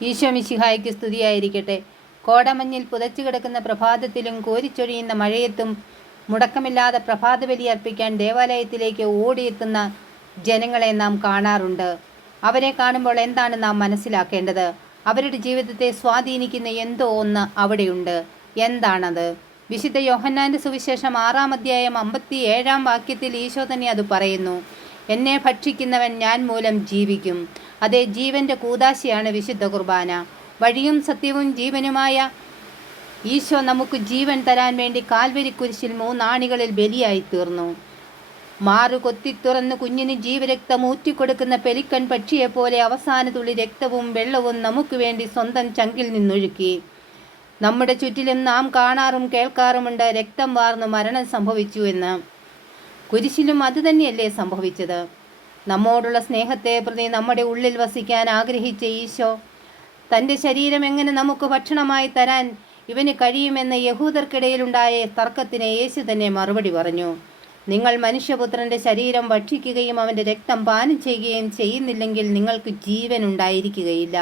ഈശോ മിശിഹായ്ക്ക് സ്തുതിയായിരിക്കട്ടെ. കോടമഞ്ഞിൽ പുതച്ചു കിടക്കുന്ന പ്രഭാതത്തിലും കോരിച്ചൊഴിയുന്ന മഴയത്തും മുടക്കമില്ലാതെ പ്രഭാതബലി അർപ്പിക്കാൻ ദേവാലയത്തിലേക്ക് ഓടിയെത്തുന്ന ജനങ്ങളെ നാം കാണാറുണ്ട്. അവരെ കാണുമ്പോൾ എന്താണ് നാം മനസ്സിലാക്കേണ്ടത്? അവരുടെ ജീവിതത്തെ സ്വാധീനിക്കുന്ന എന്തോ ഒന്ന് അവിടെയുണ്ട്. എന്താണത്? വിശുദ്ധ യോഹന്നാന്റെ സുവിശേഷം 6-ാം അധ്യായം 57-ാം വാക്യത്തിൽ ഈശോ തന്നെ അത് പറയുന്നു. എന്നെ ഭക്ഷിക്കുന്നവൻ ഞാൻ മൂലം ജീവിക്കും. അതേ, ജീവന്റെ കൂദാശയാണ് വിശുദ്ധ കുർബാന. വഴിയും സത്യവും ജീവനുമായ ഈശോ നമുക്ക് ജീവൻ തരാൻ വേണ്ടി കാൽവരി കുരിശിൽ 3 ആണികളിൽ ബലിയായി തീർന്നു. മാറു കൊത്തി തുറന്ന് കുഞ്ഞിന് ജീവരക്തം ഊറ്റിക്കൊടുക്കുന്ന പെലിക്കൻ പക്ഷിയെപ്പോലെ അവസാന തുള്ളി രക്തവും വെള്ളവും നമുക്ക് വേണ്ടി സ്വന്തം ചങ്കിൽ നിന്നൊഴുക്കി. നമ്മുടെ ചുറ്റിലും നാം കാണാറും കേൾക്കാറുമുണ്ട് രക്തം വാർന്നു മരണം സംഭവിച്ചു എന്ന്. കുരിശിലും അതുതന്നെയല്ലേ സംഭവിച്ചത്? നമ്മോടുള്ള സ്നേഹത്തെ പ്രതി നമ്മുടെ ഉള്ളിൽ വസിക്കാൻ ആഗ്രഹിച്ച ഈശോ തൻ്റെ ശരീരം എങ്ങനെ നമുക്ക് ഭക്ഷണമായി തരാൻ ഇവന് കഴിയുമെന്ന് യഹൂദർക്കിടയിലുണ്ടായ തർക്കത്തിന് യേശു തന്നെ മറുപടി പറഞ്ഞു. നിങ്ങൾ മനുഷ്യപുത്രൻ്റെ ശരീരം ഭക്ഷിക്കുകയും അവൻ്റെ രക്തം പാനം ചെയ്യുകയും ചെയ്യുന്നില്ലെങ്കിൽ നിങ്ങൾക്ക് ജീവൻ ഉണ്ടായിരിക്കുകയില്ല.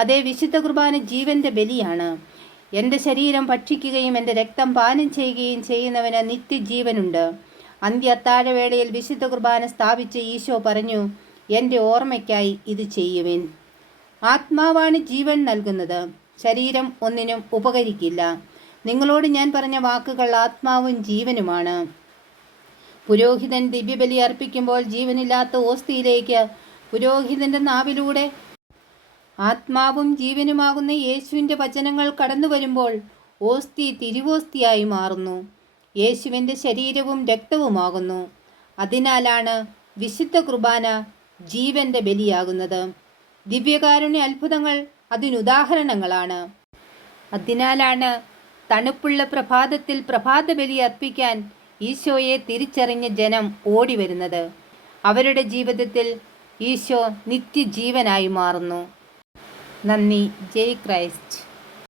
അതേ, വിശുദ്ധ കുർബാന ജീവൻ്റെ ബലിയാണ്. എൻ്റെ ശരീരം ഭക്ഷിക്കുകയും എൻ്റെ രക്തം പാനം ചെയ്യുകയും ചെയ്യുന്നവന് നിത്യജീവനുണ്ട്. അന്ത്യ അത്താഴവേളയിൽ വിശുദ്ധ കുർബാന സ്ഥാപിച്ച ഈശോ പറഞ്ഞു, എൻ്റെ ഓർമ്മയ്ക്കായി ഇത് ചെയ്യുവിൻ. ആത്മാവാണ് ജീവൻ നൽകുന്നത്, ശരീരം ഒന്നിനും ഉപകരിക്കില്ല. നിങ്ങളോട് ഞാൻ പറഞ്ഞ വാക്കുകൾ ആത്മാവും ജീവനുമാണ്. പുരോഹിതൻ ദിവ്യബലി അർപ്പിക്കുമ്പോൾ ജീവനില്ലാത്ത ഓസ്തിയിലേക്ക് പുരോഹിതൻ്റെ നാവിലൂടെ ആത്മാവും ജീവനുമാകുന്ന യേശുവിൻ്റെ വചനങ്ങൾ കടന്നു വരുമ്പോൾ ഓസ്തി തിരുവോസ്തിയായി മാറുന്നു. യേശുവിൻ്റെ ശരീരവും രക്തവുമാകുന്നു. അതിനാലാണ് വിശുദ്ധ കുർബാന ജീവൻ്റെ ബലിയാകുന്നത്. ദിവ്യകാരുണ്യ അത്ഭുതങ്ങൾ അതിനുദാഹരണങ്ങളാണ്. അതിനാലാണ് തണുപ്പുള്ള പ്രഭാതത്തിൽ പ്രഭാത ബലി അർപ്പിക്കാൻ ഈശോയെ തിരിച്ചറിഞ്ഞ ജനം ഓടി വരുന്നത്. അവരുടെ ജീവിതത്തിൽ ഈശോ നിത്യജീവനായി മാറുന്നു. നന്ദി. ജയ് ക്രൈസ്റ്റ്.